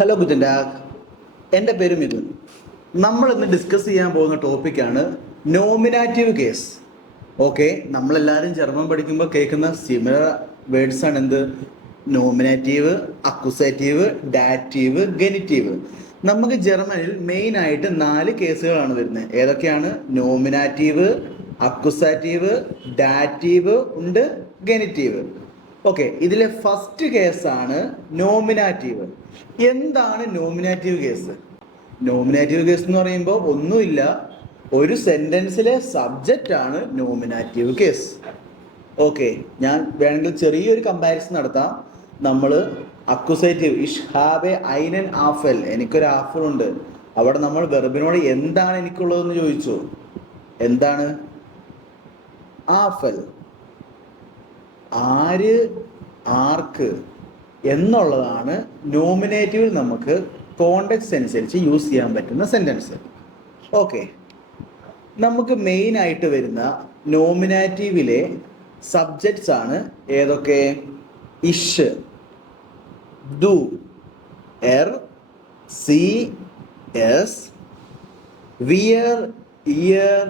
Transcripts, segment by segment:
Hello good tag. എൻ്റെ പേര് മിഥുൻ. നമ്മൾ ഇന്ന് ഡിസ്കസ് ചെയ്യാൻ പോകുന്ന ടോപ്പിക്കാണ് നോമിനാറ്റീവ് കേസ്. ഓക്കെ, നമ്മളെല്ലാവരും ജർമ്മൻ പഠിക്കുമ്പോൾ കേൾക്കുന്ന സിമിലർ വേർഡ്സ് ആണ് എന്ത്? Nominative, accusative, dative, genitive. നമുക്ക് ജർമ്മനിൽ മെയിൻ ആയിട്ട് 4 കേസുകളാണ് വരുന്നത്. ഏതൊക്കെയാണ്? നോമിനാറ്റീവ്, അക്യുസാറ്റീവ്, ഡാറ്റീവ് ഉണ്ട്, ഗെനിറ്റീവ്. ഓക്കെ, ഇതിലെ ഫസ്റ്റ് കേസാണ് നോമിനാറ്റീവ്. എന്താണ് നോമിനാറ്റീവ് കേസ്? നോമിനാറ്റീവ് കേസ് എന്ന് പറയുമ്പോൾ ഒന്നുമില്ല, ഒരു സെന്റൻസിലെ സബ്ജക്റ്റ് ആണ് നോമിനാറ്റീവ് കേസ്. ഓക്കെ, ഞാൻ വേണമെങ്കിൽ ചെറിയൊരു കമ്പാരിസൺ നടത്താം. നമ്മൾ അക്യുസേറ്റീവ് ഇഷ് ഹാവ് എ ഐനൻ ആഫൽ, എനിക്കൊരു ആഫൽ ഉണ്ട്. അവിടെ നമ്മൾ വെർബിനോട് എന്താണ് എനിക്കുള്ളതെന്ന് ചോദിച്ചു. എന്താണ് ആഫൽ? ആര്, ആർക്ക് എന്നുള്ളതാണ് നോമിനേറ്റീവിൽ നമുക്ക് കോണ്ടെക്സ്റ്റ് അനുസരിച്ച് യൂസ് ചെയ്യാൻ പറ്റുന്ന സെന്റൻസ്. ഓക്കെ, നമുക്ക് മെയിൻ ആയിട്ട് വരുന്ന നോമിനാറ്റീവിലെ സബ്ജക്ട്സ് ആണ് ഏതൊക്കെ? ഇഷ്, ഡു, എർ, സി, എസ്, വിയർ, ഇയർ,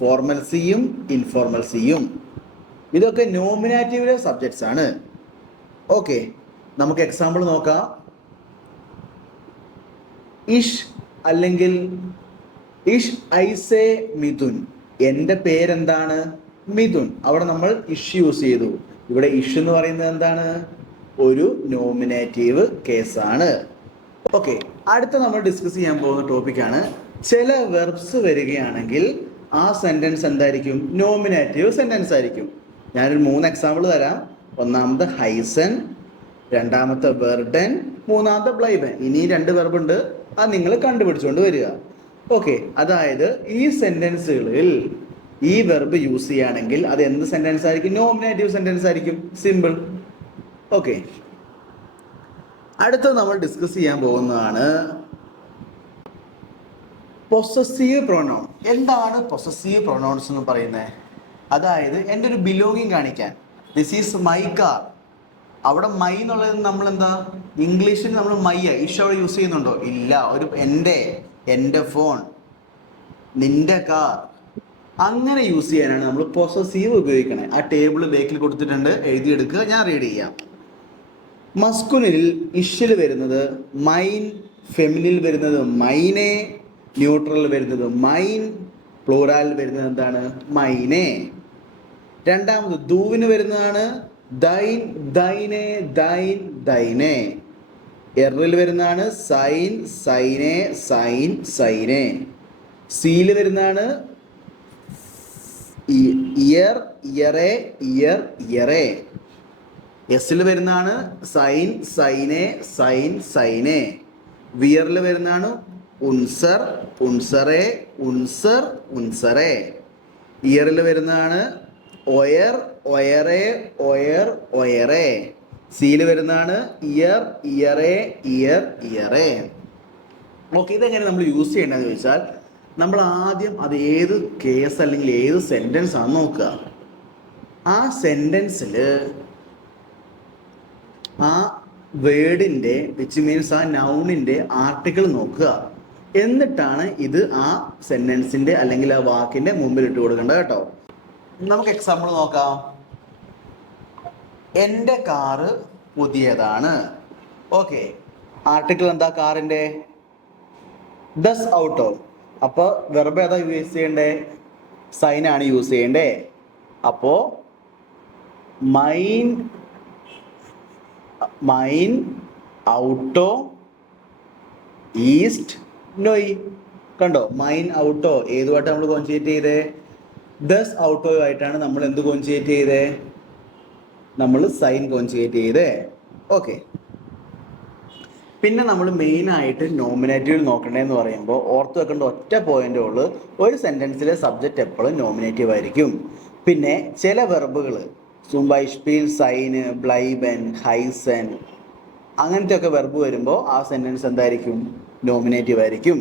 ഫോർമൽ സിയും ഇൻഫോർമൽ സിയും. ഇതൊക്കെ നോമിനാറ്റീവിലെ സബ്ജക്ട്സ് ആണ്. ഓക്കെ, നമുക്ക് എക്സാമ്പിൾ നോക്കാം. ഇഷ് അല്ലെങ്കിൽ ഇഷ് ഐസേ മിഥുൻ, എൻ്റെ പേരെന്താണ്? മിഥുൻ. അവിടെ നമ്മൾ ഇഷ് യൂസ് ചെയ്തു. ഇവിടെ ഇഷ് എന്ന് പറയുന്നത് എന്താണ്? ഒരു നോമിനേറ്റീവ് കേസാണ്. ഓക്കെ, അടുത്ത നമ്മൾ ഡിസ്കസ് ചെയ്യാൻ പോകുന്ന ടോപ്പിക്കാണ് ചില വെർബ്സ് വരികയാണെങ്കിൽ ആ സെന്റൻസ് എന്തായിരിക്കും? നോമിനേറ്റീവ് സെന്റൻസ് ആയിരിക്കും. ഞാനൊരു 3 എക്സാമ്പിൾ തരാം. ഒന്നാമത്തെ ഹൈസൻ, രണ്ടാമത്തെ വെർഡൻ, മൂന്നാമത്തെ ബ്ലൈബൻ. ഇനി 2 വെർബ് ഉണ്ട്, അത് നിങ്ങൾ കണ്ടുപിടിച്ചുകൊണ്ട് വരിക. ഓക്കെ, അതായത് ഈ സെന്റൻസുകളിൽ ഈ വെർബ് യൂസ് ചെയ്യുകയാണെങ്കിൽ അത് എന്ത് സെന്റൻസ് ആയിരിക്കും? നോമിനേറ്റീവ് സെന്റൻസ് ആയിരിക്കും. സിമ്പിൾ. ഓക്കെ, അടുത്തത് നമ്മൾ ഡിസ്കസ് ചെയ്യാൻ പോകുന്നതാണ് പൊസസീവ് പ്രൊനൗൺ. എന്താണ് പൊസസീവ് പ്രൊനൗൺസ് എന്ന് പറയുന്നത്? അതായത് എൻ്റെ ഒരു ബിലോങ്ങിങ് കാണിക്കാൻ. This is my car. അവിടെ മൈ എന്നുള്ളത് നമ്മൾ എന്താ ഇംഗ്ലീഷിൽ നമ്മൾ മൈ ഇഷ് അവിടെ യൂസ് ചെയ്യുന്നുണ്ടോ? ഇല്ല. ഒരു എൻ്റെ ഫോൺ, നിന്റെ കാർ, അങ്ങനെ യൂസ് ചെയ്യാനാണ് നമ്മൾ പൊസസീവ് ഉപയോഗിക്കണേ. ആ ടേബിൾ ബേക്കിൽ കൊടുത്തിട്ടുണ്ട്, എഴുതിയെടുക്കുക, ഞാൻ റീഡ് ചെയ്യാം. മസ്കുലിനിൽ ഇഷിൽ വരുന്നത് മൈൻ, ഫെമിനിൽ വരുന്നത് മൈനെ, ന്യൂട്രൽ വരുന്നത് മൈൻ, പ്ലൂറാൽ വരുന്നത് എന്താണ്? മൈനെ. രണ്ടാമത് ദൂവിന് വരുന്നതാണ് ദൈൻ, ദൈനെ, ദൈൻ, ദൈനെ. എറിൽ വരുന്നതാണ് സൈൻ, സൈനെ, സൈൻ, സൈനെ. സീല് വരുന്നതാണ് ഇയർ, ഇയറെ, ഇയർ, ഇയറെ. എസിൽ വരുന്നതാണ് സൈൻ, സൈനെ, സൈൻ, സൈനെ. വിയറിൽ വരുന്നതാണ് ഉൻസർ, ഉൻസറെ, ഉൻസർ, ഉൻസറെ. ഇയറിൽ വരുന്നതാണ് ഒയർ, ഒയറെ, ഒയർ, ഒയറെ. സീല് വരുന്നതാണ് ഇയർ, ഇയറെ, ഇയർ, ഇയറെ. ഓക്കെ, ഇതെങ്ങനെ നമ്മൾ യൂസ് ചെയ്യേണ്ടതെന്ന് ചോദിച്ചാൽ നമ്മൾ ആദ്യം അത് ഏത് കേസ് അല്ലെങ്കിൽ ഏത് സെന്റൻസ് ആണ് നോക്കുക. ആ സെന്റൻസിൽ ആ വേർഡിൻ്റെ വിച്ച് മീൻസ് ആ നൗണിൻ്റെ ആർട്ടിക്കിൾ നോക്കുക. എന്നിട്ടാണ് ഇത് ആ സെന്റൻസിൻ്റെ അല്ലെങ്കിൽ ആ വാക്കിൻ്റെ മുമ്പിൽ ഇട്ട് കൊടുക്കേണ്ടത് കേട്ടോ. നമുക്ക് എക്സാമ്പിൾ നോക്കാം. എൻ്റെ കാറ് പുതിയതാണ്. ഓക്കെ, ആർട്ടിക്കിൾ എന്താ? കാറിൻ്റെ. ദസ് ഔട്ടോ. അപ്പോൾ വെർബ് ഏതാ യൂസ് ചെയ്യണ്ടേ? സൈനാണ് യൂസ് ചെയ്യണ്ടേ. അപ്പോൾ മൈൻ, മൈൻ ഔട്ടോ ഈസ്റ്റ് നോയ്. കണ്ടോ? മൈൻ ഔട്ടോ ഏതുമായിട്ട് നമ്മൾ കോൺജുഗേറ്റ് ചെയ്തേ? ദസ് ഔട്ടോ ആയിട്ടാണ് നമ്മൾ എന്ത് കോൺജുഗേറ്റ് ചെയ്തേ? നമ്മൾ സൈൻ കോൺജുഗേറ്റ് ചെയ്തേ. ഓക്കെ, പിന്നെ നമ്മൾ മെയിനായിട്ട് നോമിനേറ്റീവിൽ നോക്കണ്ടേന്ന് പറയുമ്പോൾ ഓർത്ത് വെക്കേണ്ട ഒറ്റ പോയിന്റേ ഉള്ളൂ, ഒരു സെന്റൻസിലെ സബ്ജക്റ്റ് എപ്പോഴും നോമിനേറ്റീവ് ആയിരിക്കും. പിന്നെ ചില വെർബുകൾ zum Beispiel സൈന്, ബ്ലൈബൻ, ഹൈസൻ, അങ്ങനത്തെ ഒക്കെ വെർബ് വരുമ്പോൾ ആ സെന്റൻസ് എന്തായിരിക്കും? നോമിനേറ്റീവ് ആയിരിക്കും.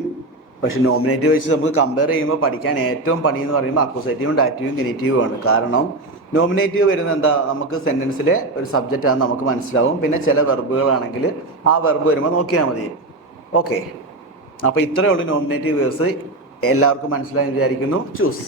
പക്ഷെ നോമിനേറ്റീവ് വെച്ച് നമുക്ക് കമ്പയർ ചെയ്യുമ്പോൾ പഠിക്കാൻ ഏറ്റവും പണി എന്ന് പറയുമ്പോൾ അക്യൂസേറ്റീവും ഡാറ്റീവും ഗെനിറ്റീവും ആണ്. കാരണം നോമിനേറ്റീവ് വരുന്നത് എന്താ, നമുക്ക് സെൻറ്റൻസിലെ ഒരു സബ്ജക്റ്റ് ആണെന്ന് നമുക്ക് മനസ്സിലാവും. പിന്നെ ചില വെർബുകളാണെങ്കിൽ ആ വെർബ് വരുമ്പോൾ നോക്കിയാൽ മതി. ഓക്കെ, അപ്പോൾ ഇത്രയേ ഉള്ളൂ നോമിനേറ്റീവ് വേഴ്സ്. എല്ലാവർക്കും മനസ്സിലായി വിചാരിക്കുന്നു. ചൂസ്.